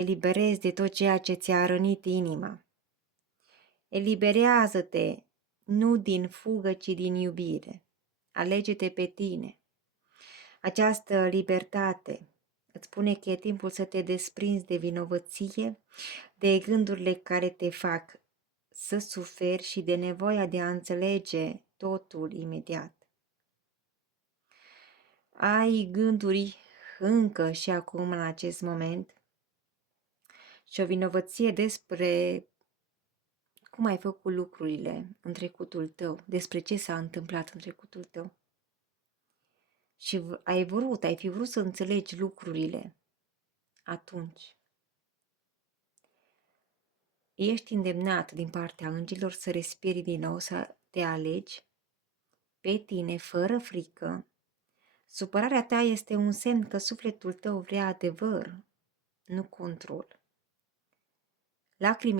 eliberezi de tot ceea ce ți-a rănit inima. Eliberează-te nu din fugă, ci din iubire. Alege-te pe tine. Această libertate îți spune că e timpul să te desprinzi de vinovăție, de gândurile care te fac să suferi și de nevoia de a înțelege totul imediat. Ai gânduri încă și acum în acest moment și o vinovăție despre cum ai făcut lucrurile în trecutul tău, despre ce s-a întâmplat în trecutul tău. Și ai fi vrut să înțelegi lucrurile atunci. Ești îndemnat din partea îngerilor să respiri din nou, să te alegi pe tine fără frică. Supărarea ta este un semn că sufletul tău vrea adevăr, nu control. Lacrimile